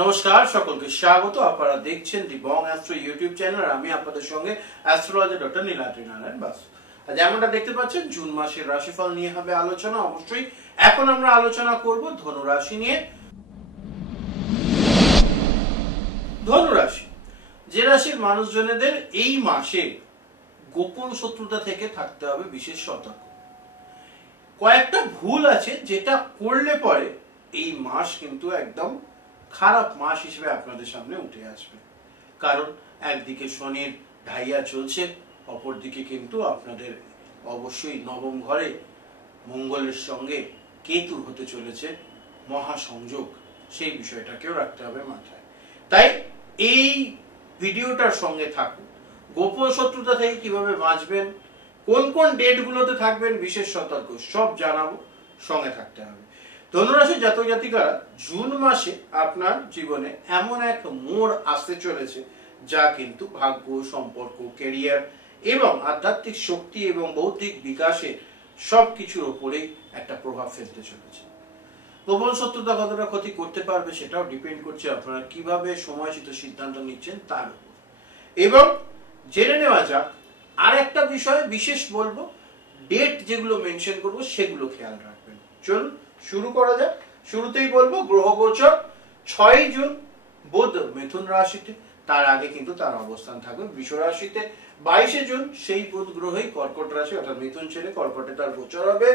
নমস্কার সকলকে স্বাগত। আপনারা দেখছেন দি বং অ্যাস্ট্রো ইউটিউব চ্যানেল। আমি আপনাদের সঙ্গে অ্যাস্ট্রোলজার ডক্টর নীলাদ্রি নারায়ণ বাসু। যেমনটা দেখতে পাচ্ছেন জুন মাসের রাশিফল নিয়ে হবে আলোচনা। অবশ্যই এখন আমরা আলোচনা করব ধনু রাশি নিয়ে। ধনু রাশি, যে রাশির মানুষজনেদের এই মাসে গোপন শত্রুতা থেকে থাকতে হবে বিশেষ সতর্ক। কয়েকটা ভুল আছে যেটা করলে পরে এই মাস কিন্তু একদম খারাপ মাস হিসেবে আপনাদের সামনে উঠে আসবে। কারণ একদিকে শনির ঢাইয়া চলছে, অপরদিকে কিন্তু আপনাদের অবশ্যই নবম ঘরে মঙ্গলের সঙ্গে কেতুর হতে চলেছে মহাসংযোগ। সেই বিষয়টাকেও রাখতে হবে মাথায়। তাই এই ভিডিওটার সঙ্গে থাকুন। গোপন শত্রুতা থেকে কিভাবে বাঁচবেন, কোন কোন ডেটগুলোতে থাকবেন বিশেষ সতর্ক, সব জানাবো, সঙ্গে থাকতে হবে। ধনুরাশি জাতক জাতিকারা, জুন মাসে আপনার জীবনে এমন এক মোড় আসতে চলেছে যা কিন্তু ভাগ্য, সম্পর্ক, ক্যারিয়ার এবং আধ্যাত্মিক শক্তি এবং বৌদ্ধিক বিকাশে সবকিছুর উপরেই একটা প্রভাব ফেলতে চলেছে। গোপন শত্রুতা কতটা ক্ষতি করতে পারবে সেটাও ডিপেন্ড করছে আপনারা কিভাবে সময়সিত সিদ্ধান্ত নিচ্ছেন তার উপর। এবং জেনে নেওয়া যাক আর একটা বিষয় বিশেষ বলবো, ডেট যেগুলো মেনশন করবো সেগুলো খেয়াল রাখবেন। চলুন শুরু করা যাক। শুরুতেই বলবো গ্রহ গোচর। 6 জুন বুধ মিথুন রাশিতে, তার আগে কিন্তু তার অবস্থান থাকবে বৃষ রাশিতে। 22 জুন সেই বুধ গ্রহই কর্কট রাশি অর্থাৎ মিথুন ছেড়ে কর্কটে তার গোচর হবে।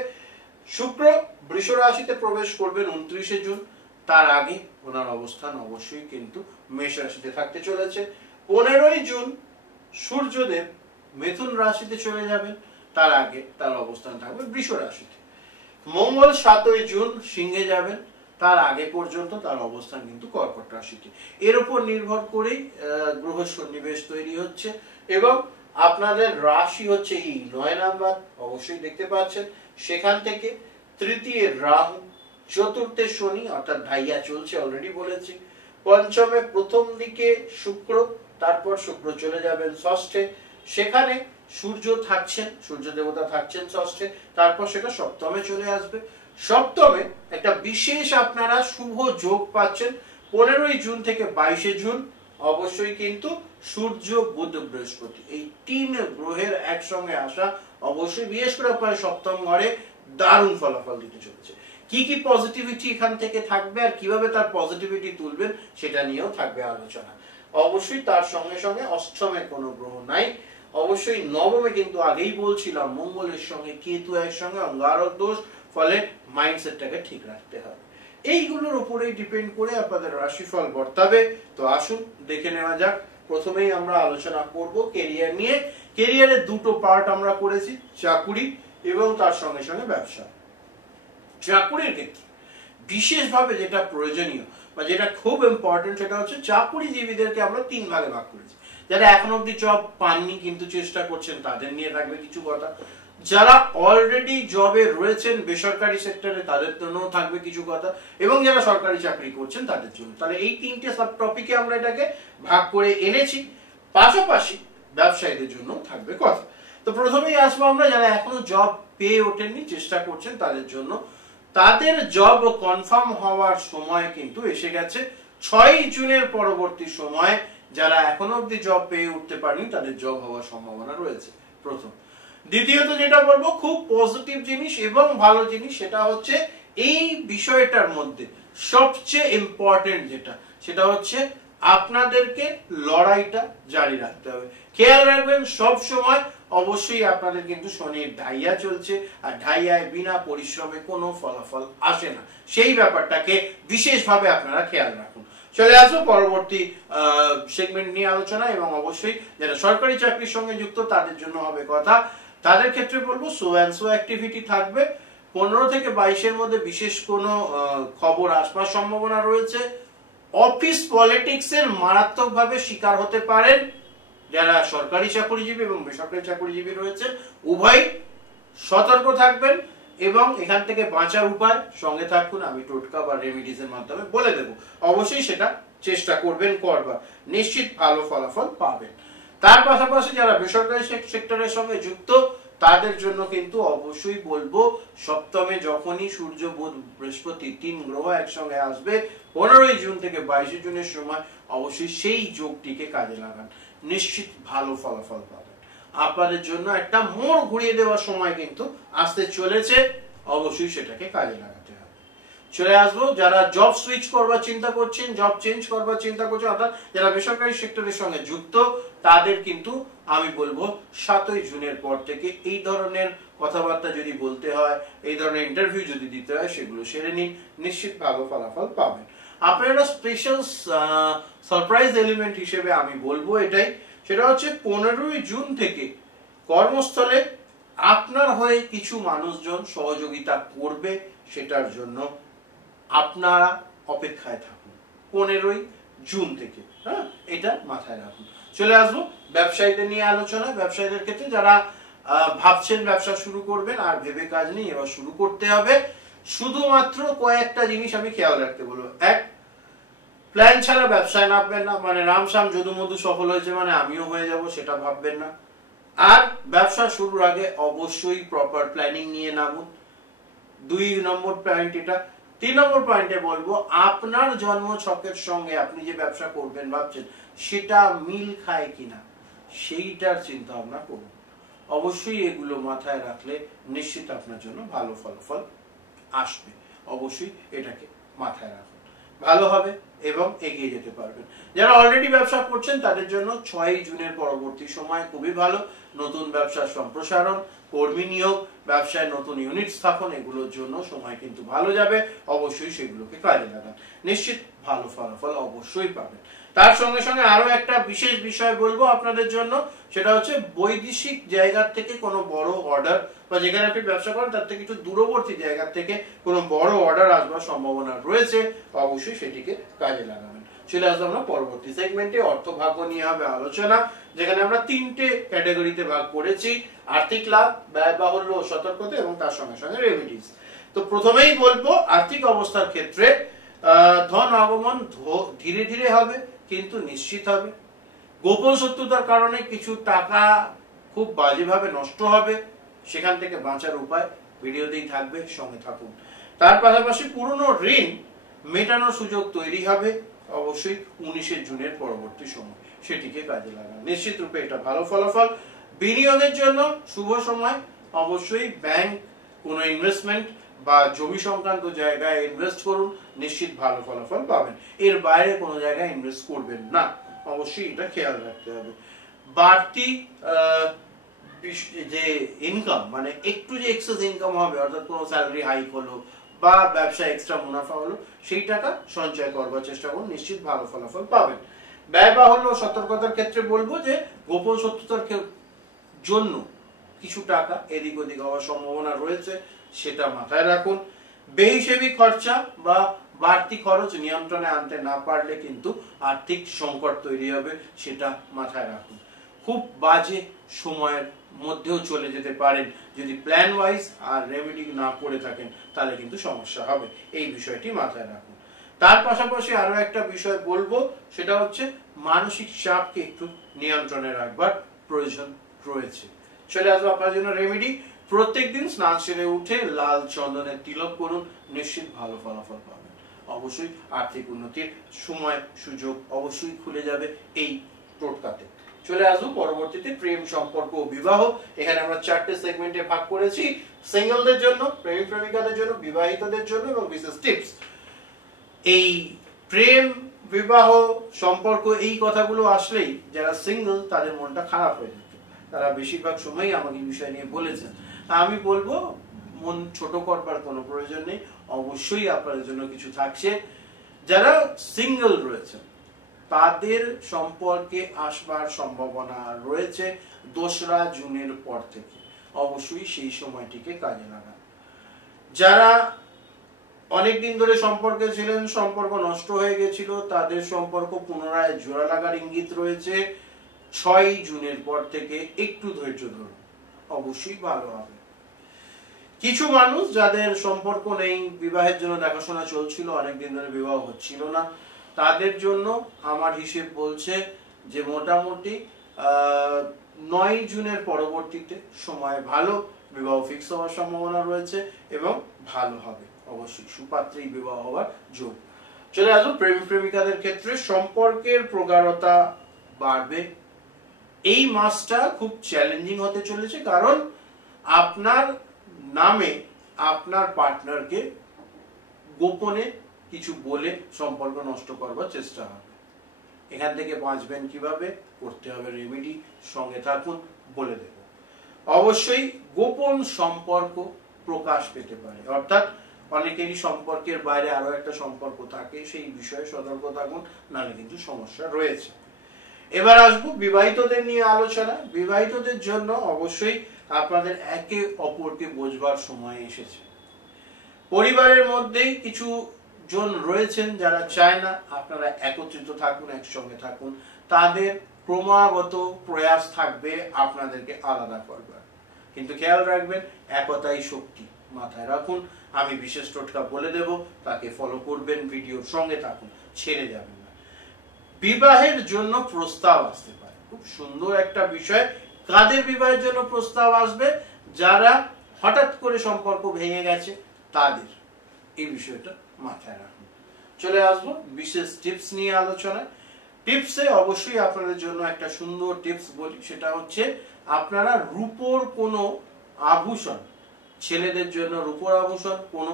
শুক্র বৃষ রাশিতে প্রবেশ করবেন 29 জুন, তার আগে ওনার অবস্থান অবশ্যই কিন্তু মেষ রাশিতে থাকতে চলেছে। 15 জুন সূর্যদেব মিথুন রাশিতে চলে যাবেন, তার আগে তার অবস্থান থাকবে বৃষ রাশিতে। মঙ্গল 7 জুন সিংহে যাবেন, তার আগে পর্যন্ত তার অবস্থান কিন্তু কর্কট রাশিতে। এর উপর নির্ভর করেই গ্রহ সন্নিবেশ তৈরি হচ্ছে এবং আপনাদের রাশি হচ্ছে এই 9 নাম্বার, অবশ্যই দেখতে পাচ্ছেন। সেখান থেকে তৃতীয় রাহু, চতুর্থে শনি অর্থাৎ ঢাইয়া চলছে অলরেডি বলেছি। পঞ্চমে প্রথম দিকে শুক্র, তারপর শুক্র চলে যাবেন ষষ্ঠে, সেখানে সূর্য থাকছেন, সূর্য দেবতা থাকছেন ষষ্ঠে, তারপর সেটা সপ্তমে চলে আসবে। সপ্তমে একটা বিশেষ আপনারা শুভ যোগ পাচ্ছেন 15 জুন থেকে 22 জুন। অবশ্যই কিন্তু সূর্য বুধ বৃহস্পতি এই 3 গ্রহের একসঙ্গে আসা অবশ্যই বিশেষ করে আপনার সপ্তম ঘরে দারুণ ফলাফল দিতে চলেছে। কি কি পজিটিভিটি এখান থেকে থাকবে আর কিভাবে তার পজিটিভিটি তুলবেন সেটা নিয়েও থাকবে আলোচনা। অবশ্যই তার সঙ্গে সঙ্গে অষ্টমে কোনো গ্রহ নাই। অবশ্যই নবমে কিন্তু আগেই বলছিলাম মঙ্গলের সঙ্গে কেতু একসঙ্গে, অঙ্গারক দোষ, ফলে মাইন্ডসেটটাকে ঠিক রাখতে হবে। এইগুলোর উপরেই ডিপেন্ড করে আপনাদের রাশিফল বর্তাবে। তো আসুন দেখে নেওয়া যাক। প্রথমেই আমরা আলোচনা করব ক্যারিয়ার নিয়ে। ক্যারিয়ারের দুটো পার্ট আমরা করেছি, চাকুরি এবং তার সঙ্গে সঙ্গে ব্যবসা। চাকুরির ক্ষেত্রে বিশেষভাবে যেটা প্রয়োজনীয় বা যেটা খুব ইম্পর্টেন্ট সেটা হচ্ছে চাকুরিজীবীদেরকে আমরা 3 ভাগে ভাগ করেছি। যারা এখন অব্দি জব পাননি কিন্তু চেষ্টা করছেন তাদের নিয়ে থাকবে কিছু কথা। যারা অলরেডি জবে রয়েছেন বেসরকারি সেক্টরে তাদের জন্যও থাকবে কিছু কথা, এবং যারা সরকারি চাকরি করছেন তাদের জন্য। তাহলে এই 3টে সাব টপিকে আমরা এটাকে ভাগ করে এনেছি। পাশাপাশি ব্যবসায়ীদের জন্য থাকবে কথা। তো প্রথমেই আসবো আমরা যারা এখনো জব পেয়ে ওঠেননি, চেষ্টা করছেন তাদের জন্য। তাদের জব কনফার্ম হওয়ার সময় কিন্তু এসে গেছে। 6 জুনের পরবর্তী সময় যারা এখনো অব্দি জব পেয়ে উঠতে পারেনি তাদের জব হওয়ার সম্ভাবনা রয়েছে, প্রথম। দ্বিতীয়ত যেটা বলবো খুব পজিটিভ জিনিস এবং ভালো জিনিস, সেটা হচ্ছে এই বিষয়টার মধ্যে সবচেয়ে ইম্পর্টেন্ট যেটা সেটা হচ্ছে আপনাদেরকে লড়াইটা জারি রাখতে হবে। খেয়াল রাখবেন সব সময় অবশ্যই আপনাদের কিন্তু শনির ঢাইয়া চলছে, আর ঢাইয়ায় বিনা পরিশ্রমে কোনো ফলাফল আসে না। সেই ব্যাপারটাকে বিশেষভাবে আপনারা খেয়াল রাখুন। চলে আসবো পরবর্তী সেগমেন্ট নিয়ে আলোচনা, এবং অবশ্যই যারা সরকারি চাকরির সঙ্গে যুক্ত তাদের জন্য হবে কথা। তাদের ক্ষেত্রে বলবো সো অ্যান্ড সো অ্যাক্টিভিটি থাকবে। 15 থেকে 22-এর মধ্যে বিশেষ কোনো খবর আসবার সম্ভাবনা রয়েছে। অফিস পলিটিক্সের মারাত্মকভাবে শিকার হতে পারেন যারা সরকারি চাকরিজীবী এবং বেসরকারি চাকরিজীবী রয়েছেন, উভয় সতর্ক থাকবেন এবং এখান থেকে বাঁচার উপায় সঙ্গে থাকুন। আমি টোটকা বা রেমিডিজের মাধ্যমে বলে দেব, অবশ্যই সেটা চেষ্টা করবেন করবার, নিশ্চিত ভালো ফলাফল পাবেন। তার পাশাপাশি যারা বেসরকারি সেক্টরের সঙ্গে যুক্ত তাদের জন্য কিন্তু অবশ্যই বলবো সপ্তমে যখনই সূর্য বুধ বৃহস্পতি 3 গ্রহ একসঙ্গে আসবে 15ই জুন থেকে 22শে জুনের সময় অবশ্যই সেই যোগটিকে কাজে লাগান, নিশ্চিত ভালো ফলাফল পাবেন। আপনাদের জন্য একটা মোড় ঘুরিয়ে দেওয়ার সময় কিন্তু আসতে চলেছে, অবশ্যই সেটাকে কাজে লাগাতে হবে। চলে আসবো যারা জব সুইচ করবার চিন্তা করছেন, জব চেঞ্জ করবার চিন্তা করছেন, অর্থাৎ যারা বেসরকারি সেক্টরের সঙ্গে যুক্ত, তাদের কিন্তু আমি বলবো 7ই জুনের পর থেকে এই ধরনের কথাবার্তা যদি বলতে হয়, এই ধরনের ইন্টারভিউ যদি দিতে হয়, সেগুলো সেরে নিন, নিশ্চিত ভালো ফলাফল পাবেন। আপনার একটা স্পেশাল সারপ্রাইজ এলিমেন্ট হিসেবে আমি বলবো এটাই, সেটা হচ্ছে 15ই জুন থেকে কর্মস্থলে আপনার হয়ে কিছু মানুষজন সহযোগিতা করবে, সেটার জন্য আপনারা অপেক্ষায় থাকুন 15ই জুন থেকে। হ্যাঁ, এটা মাথায় রাখুন। চলে আসবো ব্যবসায়ীদের নিয়ে আলোচনা। ব্যবসায়ীদের ক্ষেত্রে যারা ভাবছেন ব্যবসা শুরু করবেন, আর ভেবে কাজ নেই, এবার শুরু করতে হবে। শুধুমাত্র কয়েকটা জিনিস আমি খেয়াল রাখতে বলবো। এক, প্ল্যান ছাড়া ব্যবসায় নামবেন না, মানে রামসাম যদু মধু সফল হয়েছে মানে আমিও হয়ে যাব, সেটা ভাববেন না। আর ব্যবসা শুরুর আগে অবশ্যই প্রপার প্ল্যানিং নিয়ে নামুন। 2 নম্বর পয়েন্ট এটা। 3 নম্বর পয়েন্টে বলবো আপনার জন্ম ছকের সঙ্গে আপনি যে ব্যবসা করবেন ভাবছেন সেটা মিল খায় কিনা, সেইটার চিন্তা ভাবনা করুন। অবশ্যই এগুলো মাথায় রাখলে নিশ্চিত আপনার জন্য ভালো ফলাফল আসবে। অবশ্যই এটাকে মাথায় রাখুন, ভালো হবে এবং এগিয়ে যেতে পারবেন। যারা অলরেডি ব্যবসা করছেন তাদের জন্য 6ই জুনের পরবর্তী সময় খুবই ভালো। নতুন ব্যবসার সম্প্রসারণ, কর্মী নিয়োগ, ব্যবসায় নতুন ইউনিট স্থাপন, এগুলোর জন্য সময় কিন্তু ভালো যাবে। অবশ্যই সেগুলোকে কাজে লাগান, নিশ্চিত ভালো ফলাফল অবশ্যই পাবেন। তার সঙ্গে সঙ্গে আরো একটা বিশেষ বিষয় বলবো আপনাদের জন্য, সেটা হচ্ছে বৈদেশিক জায়গা থেকে কোনো বড় অর্ডার, বা যেখানে আপনি ব্যবসা করেন তার থেকে একটু দূরবর্তী জায়গা থেকে কোনো বড় অর্ডার আসবার সম্ভাবনা রয়েছে, অবশ্যই সেটিকে কাজে লাগাবেন। চলে আসবো আমরা পরবর্তী সেগমেন্টে, অর্থভাগ্য নিয়ে হবে আলোচনা, যেখানে আমরা 3টে ক্যাটাগরিতে ভাগ করেছি: আর্থিক লাভ, ব্যয় বাহুল্য ও সতর্কতা, এবং তার সঙ্গে সঙ্গে রেমিডিজ। তো প্রথমেই বলবো আর্থিক অবস্থার ক্ষেত্রে ধন আগমন ধীরে ধীরে হবে, কিন্তু নিশ্চিত হবে। গোপন শত্রুতার কারণে কিছু টাকা খুব বাজেভাবে নষ্ট হবে, সেখান থেকে বাঁচার উপায় ভিডিওতেই থাকবে, সঙ্গে থাকুন। তার পাশাপাশি পুরনো ঋণ মেটানোর সুযোগ তৈরি হবে, অবশ্যই 19শে জুনের পরবর্তী সময় সেটিকে কাজে লাগান, নিশ্চিত রূপে এটা ভালো ফলাফল। বিনিয়োগের জন্য শুভ সময়, অবশ্যই ব্যাংক, কোনো ইনভেস্টমেন্ট বা জমি সংক্রান্ত জায়গায় ইনভেস্ট করুন, নিশ্চিত ভালো ফলাফল পাবেন। এর বাইরে কোনো জায়গায় ইনভেস্ট করবেন না, অবশ্যই এটা খেয়াল রাখতে হবে। বাড়তি যে ইনকাম, মানে একটু যে এক্সেস ইনকাম হবে, অর্থাৎ কোনো স্যালারি হাইক হলো বা ব্যবসা এক্সট্রা মুনাফা হলো, সেই টাকা সঞ্চয় করবার চেষ্টা করুন, নিশ্চিত ভালো ফলাফল পাবেন। ব্যয় বাহুল্য সতর্কতার ক্ষেত্রে বলবো যে গোপন শত্রুতার জন্য কিছু টাকা এদিক ওদিক হওয়ার সম্ভাবনা রয়েছে, সেটা মাথায় রাখুন। বেহিসেবি খরচা বা বাড়তি খরচ নিয়ন্ত্রণে আনতে না পারলে কিন্তু আর্থিক সংকট তৈরি হবে, সেটা মাথায় রাখুন। খুব বাজে সময়ের মধ্যেও চলে যেতে পারেন যদি প্ল্যান ওয়াইজ আর রেমেডি না করে থাকেন, তাহলে কিন্তু সমস্যা হবে, এই বিষয়টি মাথায় রাখুন। তার পাশাপাশি আরো একটা বিষয় বলবো, সেটা হচ্ছে মানসিক চাপকে একটু নিয়ন্ত্রণে রাখবার প্রয়োজন রয়েছে। চলে আসবো আপনার জন্য রেমেডি। প্রত্যেকদিন স্নান সেরে উঠে লাল চন্দনের তিলক করুন, নিশ্চিত ভালো ফলাফল পাবেন। অবশ্যই আর্থিক উন্নতির সময় সুযোগ অবশ্যই খুলে যাবে এই টোটকাতে। চলে আসবো পরবর্তীতে প্রেম, সম্পর্ক ও বিবাহ। এখানে আমরা 4টে সেগমেন্টে ভাগ করেছি: সিঙ্গেলদের জন্য, প্রেমিক প্রেমিকাদের জন্য, বিবাহিতদের জন্য এবং বিশেষ টিপস। এই প্রেম, বিবাহ, সম্পর্ক, এই কথাগুলো আসলেই যারা সিঙ্গেল তাদের মনটা খারাপ হয়ে যেত, তারা বেশিরভাগ সময়ই আমাকে এই বিষয় নিয়ে বলেছেন। আমি বলবো মন ছোট করবার কোনো প্রয়োজন নেই, অবশ্যই আপনাদের জন্য কিছু থাকছে। যারা সিঙ্গেল রয়েছেন তাদের সম্পর্কে আসবার সম্ভাবনা রয়েছে 2রা জুনের পর থেকে, অবশ্যই সেই সময়টিকে কাজে লাগান। যারা অনেকদিন ধরে সম্পর্কে ছিলেন, সম্পর্ক নষ্ট হয়ে গেছিল, তাদের সম্পর্ক পুনরায় জোড়া লাগার ইঙ্গিত রয়েছে 6ই জুনের পর থেকে। একটু ধৈর্য ধরুন, অবশ্যই ভালো হবে। কিছু মানুষ যাদের সম্পর্ক নেই, বিবাহের জন্য দেখাশোনা চলছিল, অনেকদিন ধরে বিবাহ হচ্ছিল না, তাদের জন্য আমার হিসেব বলছে যে মোটামুটি 9 জুনের পরবর্তীতে সময় ভালো, বিবাহ ফিক্স হওয়ার সম্ভাবনা রয়েছে এবং ভালো হবে, অবশ্যই সুপাত্রেই বিবাহ হওয়ার যোগ। চলে আসবো প্রেম প্রেমিকাদের ক্ষেত্রে, সম্পর্কের প্রগাঢ়তা বাড়বে। এই মাসটা খুব চ্যালেঞ্জিং হতে চলেছে, কারণ আপনার নামে আপনার পার্টনারকে গোপনে কিছু বলে সম্পর্ক নষ্ট করবার চেষ্টা হবে। এখান থেকে বাঁচবেন কিভাবে, করতে হবে রেমেডি, সঙ্গে থাকুন, বলে দেব। অবশ্যই গোপন সম্পর্ক প্রকাশ পেতে পারে, অর্থাৎ অনেকেরই সম্পর্কের বাইরে আরো একটা সম্পর্ক থাকে, সেই বিষয়ে সতর্ক থাকুন, নাহলে কিন্তু সমস্যা রয়েছে। এবার আসবো বিবাহিতদের নিয়ে আলোচনা। বিবাহিতদের জন্য অবশ্যই আপনাদের একে অপরকে বোঝবার সময় এসেছে। পরিবারের মধ্যেই কিছু জন রয়েছেন যারা চায় না আপনারা একত্রিত থাকুন, একসঙ্গে থাকুন, তাদের ক্রমাগত প্রয়াস থাকবে আপনাদেরকে আলাদা করবার। কিন্তু খেয়াল রাখবেন, একতাই শক্তি, মাথায় রাখুন। আমি বিশেষ টোটকা বলে দেব, তাকে ফলো করবেন, ভিডিওর সঙ্গে থাকুন, ছেড়ে যাবেন না। বিবাহের জন্য প্রস্তাব আসতে পারে, খুব সুন্দর একটা বিষয়। কাদের বিবাহের জন্য প্রস্তাব আসবে? যারা হঠাৎ করে সম্পর্ক ভেঙে গেছে তাদের, এই বিষয়টা মাথায় রাখুন। চলে আসবো বিশেষ টিপস নিয়ে আলোচনা। টিপসে অবশ্যই আপনাদের জন্য একটা সুন্দর টিপস বলি, সেটা হচ্ছে আপনারা রূপোর কোনো আভূষণ, ছেলেদের জন্য রূপোর আভূষণ, কোনো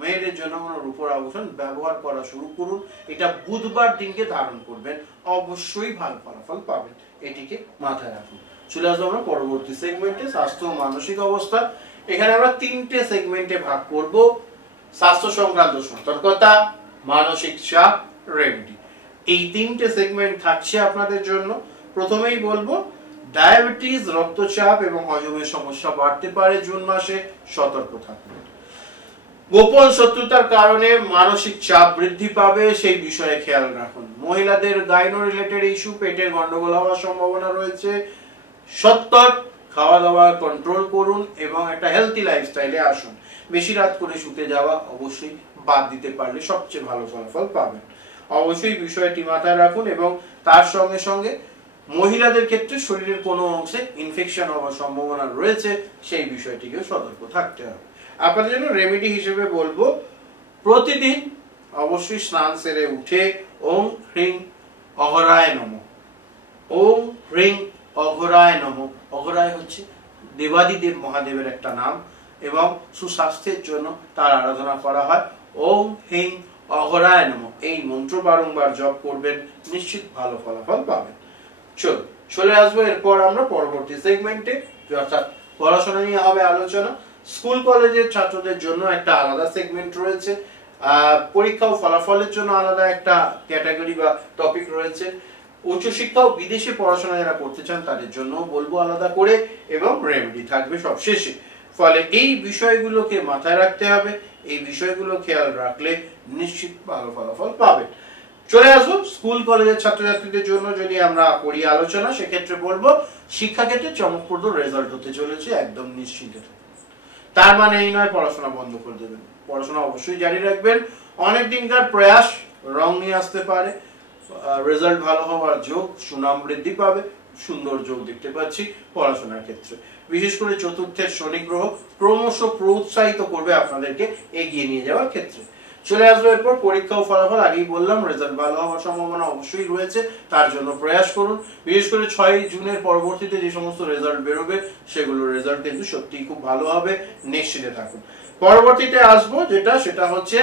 মেয়েদের জন্য কোনো রূপোর আভূষণ ব্যবহার করা শুরু করুন। এটা বুধবার দিনকে ধারণ করবেন, অবশ্যই ভালো ফলাফল পাবেন, এটিকে মাথায় রাখুন। চলে আসবো আমরা পরবর্তী সেগমেন্টে, স্বাস্থ্য ও মানসিক অবস্থা। এখানে আমরা 3টে সেগমেন্টে ভাগ করব: স্বাস্থ্য সংক্রান্ত সতর্কতা, মানসিক চাপ, রেমেডি। এই 3টে সেগমেন্ট থাকছে আপনাদের জন্য। প্রথমেই বলবো, ডায়াবেটিস, রক্তচাপ এবং হজমের সমস্যা বাড়তে পারে জুন মাসে, সতর্ক থাকুন। গোপন শত্রুতার কারণে মানসিক চাপ বৃদ্ধি পাবে, সেই বিষয়ে খেয়াল রাখুন। মহিলাদের গাইনো রিলেটেড ইস্যু, পেটের গন্ডগোল হওয়ার সম্ভাবনা রয়েছে, সত্তর খাওয়া দাওয়া কন্ট্রোল করুন এবং একটা হেলথি লাইফস্টাইলে আসুন। বেশি রাত করে শুতে যাওয়া অবশ্যই বাদ দিতে পারলে সবচেয়ে ভালো ফলাফল পাবেন। অবশ্যই বিষয়টি মাথায় রাখুন এবং তার সঙ্গে সঙ্গে মহিলাদের ক্ষেত্রে শরীরের কোনো অংশে ইনফেকশন হওয়ার সম্ভাবনা রয়েছে, সেই বিষয়টিকে সতর্ক থাকতে হবে। আপনাদের জন্য রেমেডি হিসেবে বলবো, প্রতিদিন অবশ্যই স্নান সেরে উঠে ওম হ্রিং অঘরায় নমঃ, ওম হ্রিং অঘরায় নমঃ। অঘরায় হচ্ছে দেবাদিদেব মহাদেবের একটা নাম এবং সুস্বাস্থ্যের জন্য তার আরাধনা করা হয়। ওম হ্রিং অঘরায় নমঃ, এই মন্ত্র বারংবার জপ করবেন, নিশ্চিত ভালো ফলাফল পাবেন। চলে আসবো এরপর আমরা পরবর্তী সেগমেন্টে, অর্থাৎ পড়াশোনা নিয়ে হবে আলোচনা। স্কুল কলেজের ছাত্রদের জন্য একটা আলাদা সেগমেন্ট রয়েছে, পরীক্ষা ও ফলাফলের জন্য আলাদা একটা ক্যাটাগরি বা টপিক রয়েছে, উচ্চশিক্ষা ও বিদেশে পড়াশোনা যারা করতে চান তাদের জন্য বলবো আলাদা করে, এবং রেমেডি থাকবে সব শেষে। ফলে এই বিষয়গুলোকে মাথায় রাখতে হবে, এই বিষয়গুলো খেয়াল রাখলে নিশ্চিত ভালো ফলাফল পাবেন। চলে আসবো স্কুল কলেজের ছাত্রছাত্রীদের জন্য যদি আমরা করি আলোচনা, সেক্ষেত্রে বলবো শিক্ষাক্ষেত্রে চমকপ্রদ রেজাল্ট হতে চলেছে, একদম নিশ্চিন্ত। তার মানে এই নয় পড়াশোনা বন্ধ করে দেবেন, পড়াশোনা অবশ্যই জারি রাখবেন। অনেক দিনকার প্রয়াস রং নিয়ে আসতে পারে, রেজাল্ট ভালো হওয়ার যোগ, সুনাম বৃদ্ধি পাবে, সুন্দর যোগ দেখতে পাচ্ছি পড়াশোনার ক্ষেত্রে। বিশেষ করে চতুর্থের শনি গ্রহ ক্রমশ প্রোৎসাহিত করবে আপনাদেরকে এগিয়ে নিয়ে যাওয়ার ক্ষেত্রে। চলে আসবো এরপর পরীক্ষা ও ফলাফল। আগেই বললাম রেজাল্ট ভালো হওয়ার সম্ভাবনা অবশ্যই রয়েছে, তার জন্য প্রয়াস করুন। বিশেষ করে 6 জুনের পরবর্তীতে যে সমস্ত রেজাল্ট বেরোবে সেগুলোর রেজাল্ট কিন্তু সত্যিই খুব ভালো হবে, নিশ্চিন্তে থাকুন। পরবর্তীতে আসবো সেটা হচ্ছে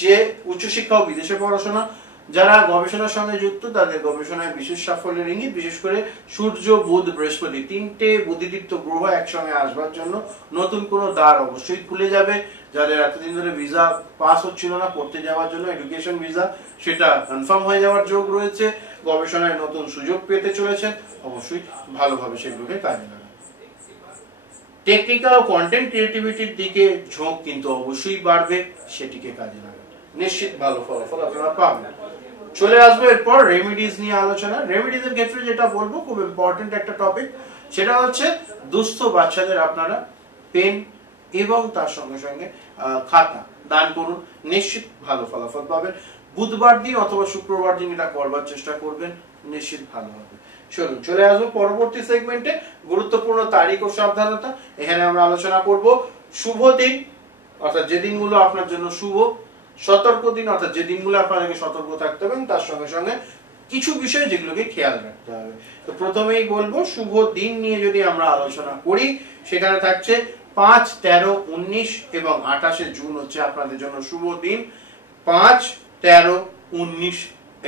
যে উচ্চশিক্ষা ও বিদেশে পড়াশোনা, যারা গবেষণার সঙ্গে যুক্ত তাদের গবেষণায় বিশেষ সাফল্যের ইঙ্গিত। বিশেষ করে সূর্য, বুধ, বৃহস্পতি 3টে বুদ্ধিদীপ্ত গ্রহ একসঙ্গে আসবার জন্য নতুন কোনো দ্বার অবশ্যই খুলে যাবে। যাদের এতদিন ধরে ভিসা পাস হচ্ছিল না পড়তে যাওয়ার জন্য, এডুকেশন ভিসা, সেটা কনফার্ম হয়ে যাওয়ার যোগ রয়েছে। গবেষণায় নতুন সুযোগ পেতে চলেছেন, অবশ্যই ভালোভাবে সেগুলোকে কাজে লাগান। টেকনিক্যাল ও কন্টেন্ট ক্রিয়েটিভিটির দিকে ঝোঁক কিন্তু অবশ্যই বাড়বে, সেটিকে কাজে লাগান, নিশ্চিত ভালো ফলাফল আপনারা পাবেন। চলে আসবো এরপর রেমিডিজ নিয়ে আলোচনা। রেমিডিজের ক্ষেত্রে যেটা বলবো, খুব ইম্পর্টেন্ট একটা টপিক, সেটা হচ্ছে দুস্থ বাচ্চাদের আপনারা পেন এবং তার সঙ্গে সঙ্গে খাতা দান করুন, নিশ্চিত ভালো ফলাফল পাবেন। বুধবার দিন অথবা শুক্রবার দিন এটা করবার চেষ্টা করবেন, নিশ্চিত ভালো হবে। চলুন চলে আসবো পরবর্তী সেগমেন্টে, গুরুত্বপূর্ণ তারিখ ও সাবধানতা। এখানে আমরা আলোচনা করব শুভ দিন অর্থাৎ যে দিনগুলো আপনার জন্য শুভ, সতর্ক দিন অর্থাৎ যে দিনগুলো আপনাদেরকে সতর্ক থাকতে হবে, তার সঙ্গে সঙ্গে কিছু বিষয় যেগুলোকে খেয়াল রাখতে হবে। তো প্রথমেই বলবো শুভ দিন নিয়ে যদি আমরা আলোচনা করি, সেখানে থাকছে 5, 13, 19 এবং 28 জুন হচ্ছে আপনাদের জন্য শুভ দিন। 5, 13, 19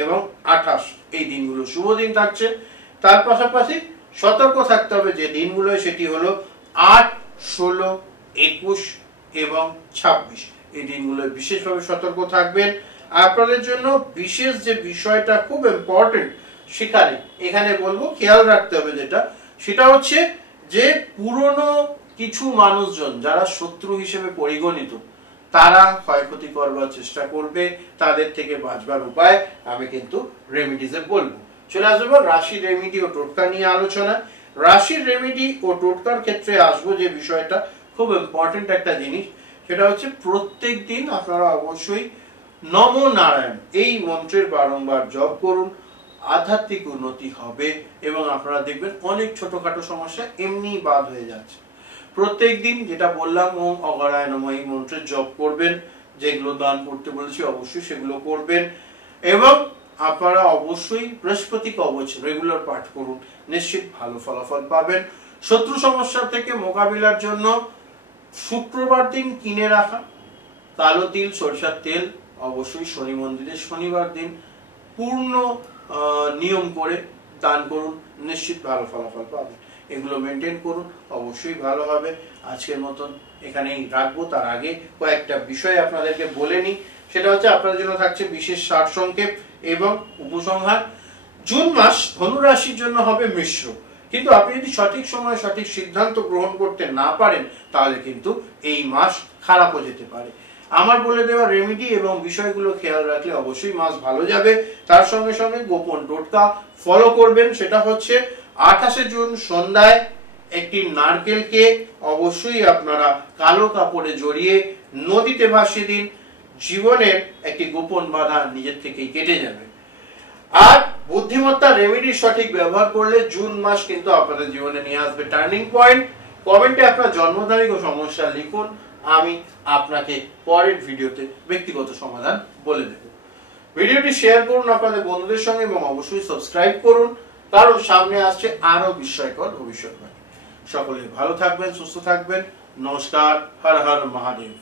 এবং 28 এই দিনগুলো শুভ দিন থাকছে। তার পাশাপাশি সতর্ক থাকতে হবে যে দিনগুলো, সেটি হলো 8, 16, 21 এবং 26 এই দিনগুলো বিশেষভাবে সতর্ক থাকবেন। আপনাদের জন্য বিশেষ যে বিষয়টা খুব ইম্পর্টেন্ট এখানে বলবো খেয়াল রাখতে হবে, সেটা হচ্ছে যে পুরনো কিছু মানুষজন যারা শত্রু হিসেবে পরিগণিত, তারা ক্ষয়ক্ষতি করবার চেষ্টা করবে। তাদের থেকে বাঁচবার উপায় আমি কিন্তু রেমিডিজে বলবো। চলে আসবো রাশির রেমিডি ও টোটকা নিয়ে আলোচনা। রাশির রেমিডি ও টোটকার ক্ষেত্রে আসবো যে বিষয়টা খুব ইম্পর্টেন্ট একটা জিনিস, সেটা হচ্ছে প্রত্যেক দিন আপনারা অবশ্যই নম নারায়ণ এই মন্ত্রের বারংবার জপ করুন। আধ্যাত্মিক উন্নতি হবে এবং আপনারা দেখবেন অনেক ছোটখাটো সমস্যা এমনি বাদ হয়ে যাচ্ছে। প্রত্যেক দিন যেটা বললাম ওম অগরায় নমঃ এই মন্ত্রের জপ করবেন, যেগুলো দান করতে বলেছি অবশ্যই সেগুলো করবেন এবং আপনারা অবশ্যই বৃহস্পতি কবচ রেগুলার পাঠ করুন, নিশ্চিত ভালো ফলাফল পাবেন। শত্রু সমস্যা থেকে মোকাবিলার জন্য শুক্রবার দিন কিনে রাখা কালো তিল, সরিষার তেল অবশ্যই শনি মন্দিরে শনিবার দিন পূর্ণ নিয়ম করে দান করুন, নিশ্চিত ভালো ফলাফল পাবেন। এগুলো মেনটেন করুন, অবশ্যই ভালো হবে। আজকের মতন এখানেই রাখবো। তার আগে কয়েকটা বিষয় আপনাদেরকে বলে নিই, সেটা হচ্ছে আপনাদের জন্য থাকছে বিশেষ সারসংক্ষেপ এবং উপসংহার। জুন মাস ধনু রাশির জন্য হবে মিশ্র, কিন্তু আপনি যদি সঠিক সময়ে সঠিক সিদ্ধান্ত গ্রহণ করতে না পারেন, তাহলে কিন্তু এই মাস খারাপও যেতে পারে। আমার বলে দেওয়া রেমিডি এবং বিষয়গুলো খেয়াল রাখলে অবশ্যই মাস ভালো যাবে। তার সঙ্গে সঙ্গে গোপন টোটকা ফলো করবেন, সেটা হচ্ছে 28 জুন সন্ধ্যায় একটি নারকেলকে অবশ্যই আপনারা কালো কাপড়ে জড়িয়ে নদীতে ভাসিয়ে দিন। জীবনের একটি গোপন বাধা নিজের থেকেই কেটে যাবে। আর বুদ্ধিমত্তা রেমেডির সঠিক ব্যবহার করলে জুন মাস কিন্তু আপনাদের জীবনে নিয়ে আসবে টার্নিং পয়েন্ট। কমেন্টে আপনার জন্ম তারিখ ও সমস্যা লিখুন, আমি আপনাকে পরের ভিডিওতে ব্যক্তিগত সমাধান বলে দেব। ভিডিওটি শেয়ার করুন আপনাদের বন্ধুদের সঙ্গে এবং অবশ্যই সাবস্ক্রাইব করুন, কারণ সামনে আসছে আরো বিস্ময়কর ভবিষ্যৎবাণী। সকলে ভালো থাকবেন, সুস্থ থাকবেন। নমস্কার। হর হর মহাদেব।